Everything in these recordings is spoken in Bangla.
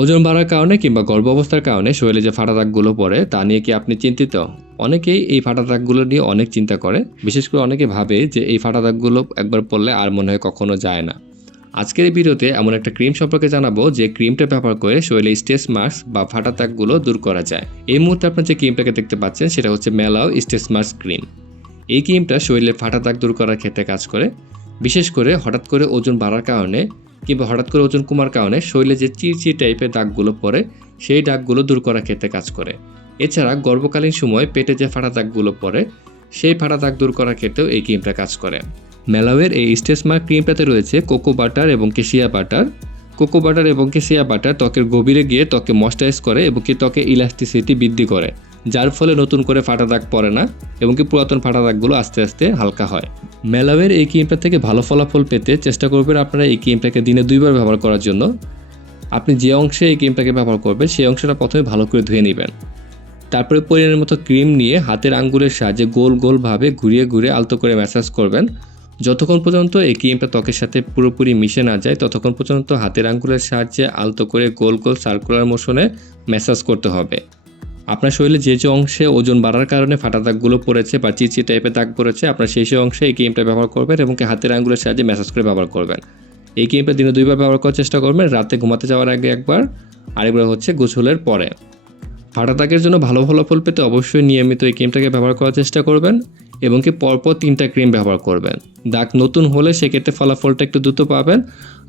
ওজন বাড়ার কারণে কিংবা গর্ভাবস্থার কারণে শরীরে যে ফাটা দাগগুলো পড়ে তা নিয়ে কি আপনি চিন্তিত? অনেকেই এই ফাটা দাগগুলো নিয়ে অনেক চিন্তা করে। বিশেষ করে অনেকে ভাবে যে এই ফাটা দাগগুলো একবার পড়লে আর মনে হয় কখনো যায় না। আজকের এই ভিডিওতে এমন একটা ক্রিম সম্পর্কে জানাবো যে ক্রিমটা ব্যবহার করে শরীরে স্ট্রেস মার্কস বা ফাটা দাগগুলো দূর করা যায়। এই মুহূর্তে আপনার যে ক্রিমটাকে দেখতে পাচ্ছেন সেটা হচ্ছে মেলাও স্ট্রেস মার্কস ক্রিম। এই ক্রিমটা শরীরের ফাটা দাগ দূর করার ক্ষেত্রে কাজ করে। বিশেষ করে হঠাৎ করে ওজন বাড়ার কারণে কিংবা হঠাৎ করে ওজন কমার কারণে শরীরে যে চিরচির টাইপের দাগগুলো পড়ে সেই দাগগুলো দূর করার ক্ষেত্রে কাজ করে। এছাড়া গর্ভকালীন সময় পেটে যে ফাটা দাগগুলো পড়ে সেই ফাটা দাগ দূর করার ক্ষেত্রেও এই ক্রিমটা কাজ করে। মেলাওয়ের এই স্ট্রেস মার্ক ক্রিমটাতে রয়েছে কোকো বাটার এবং কেশিয়া বাটার। কোকো বাটার এবং কেশিয়া বাটার ত্বকের গভীরে গিয়ে ত্বকে ময়েশ্চারাইজ করে এবং কি ত্বকে ইলাস্টিসিটি বৃদ্ধি করে, যার ফলে নতুন করে ফাটা দাগ পড়ে না এবং কি পুরাতন ফাটা দাগগুলো আস্তে আস্তে হালকা হয়। মেলাওয়ের এই ক্রিমটা থেকে ভালো ফলাফল পেতে চেষ্টা করবেন আপনারা এই ক্রিমটাকে দিনে 2 বার ব্যবহার করার জন্য। আপনি যে অংশে এই ক্রিমটাকে ব্যবহার করবেন সেই অংশটা প্রথমে ভালো করে ধুয়ে নেবেন। তারপরে পরিমাণের মতো ক্রিম নিয়ে হাতের আঙ্গুলের সাহায্যে গোল গোলভাবে ঘুরিয়ে ঘুরিয়ে আলতো করে ম্যাসাজ করবেন। যতক্ষণ পর্যন্ত এই ক্রিমটা ত্বকের সাথে পুরোপুরি মিশে না যায় ততক্ষণ পর্যন্ত হাতের আঙ্গুলের সাহায্যে আলতো করে গোল গোল সার্কুলার মোশনে ম্যাসাজ করতে হবে। আপনার শরীরে যে যে অংশে ওজন বাড়ার কারণে ফাটা দাগগুলো পড়েছে বা চিচি টাইপের দাগ পড়েছে আপনার সেই অংশে এই ক্রিমটা ব্যবহার করবেন এবং হাতের আঙ্গুলের সাহায্যে ম্যাসাজ করে ব্যবহার করবেন। এই ক্রিমটা দিনে 2 বার ব্যবহার করার চেষ্টা করবেন, রাতে ঘুমাতে যাওয়ার আগে একবার, আরেকবার হচ্ছে গোসলের পরে। ফাটা দাগের জন্য ভালো ফলাফল পেতে অবশ্যই নিয়মিত এই ক্রিমটাকে ব্যবহার করার চেষ্টা করবেন এবং কি পরপর 3টা ক্রিম ব্যবহার করবেন। দাগ নতুন হলে সেক্ষেত্রে ফলাফলটা একটু দ্রুত পাবেন,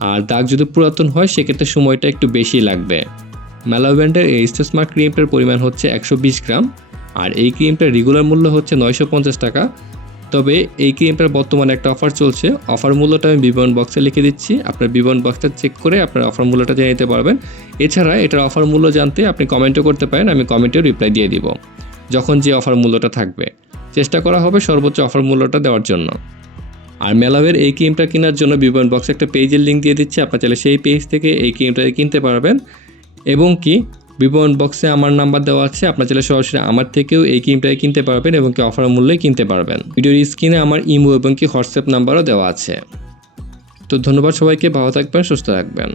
আর দাগ যদি পুরাতন হয় সেক্ষেত্রে সময়টা একটু বেশি লাগবে। মেলাও ব্র্যান্ডের এই স্ট্রেস মার্ক ক্রিমটার পরিমাণ হচ্ছে 120 গ্রাম, আর এই ক্রিমটার রেগুলার মূল্য হচ্ছে 950 টাকা। তবে এই ক্রিমটার বর্তমানে একটা অফার চলছে, অফার মূল্যটা আমি বিবরণ বক্সে লিখে দিচ্ছি, আপনার বিবরণ বক্সটা চেক করে আপনার অফার মূল্যটা জেনে নিতে পারবেন। এছাড়া এটার অফার মূল্য জানতে আপনি কমেন্টও করতে পারেন, আমি কমেন্টেও রিপ্লাই দিয়ে দিব যখন যে অফার মূল্যটা থাকবে। চেষ্টা করা হবে সর্বোচ্চ অফার মূল্যটা দেওয়ার জন্য। আর মেলাওয়ের এই ক্রিমটা কেনার জন্য বিবরণ বক্সে একটা পেজের লিঙ্ক দিয়ে দিচ্ছি, আপনার চাইলে সেই পেজ থেকে এই ক্রিমটা কিনতে পারবেন। এবং কি বিবরণ বক্সে আমার নাম্বার দেওয়া আছে, আপনার চাইলে সরাসরি আমার থেকেও এই ক্রিমটাই কিনতে পারবেন এবং কি অফার মূল্যে কিনতে পারবেন। ভিডিওর স্ক্রিনে আমার ইমো এবং কি হোয়াটসঅ্যাপ নাম্বারও দেওয়া আছে। তো ধন্যবাদ সবাইকে, ভালো থাকবেন, সুস্থ থাকবেন।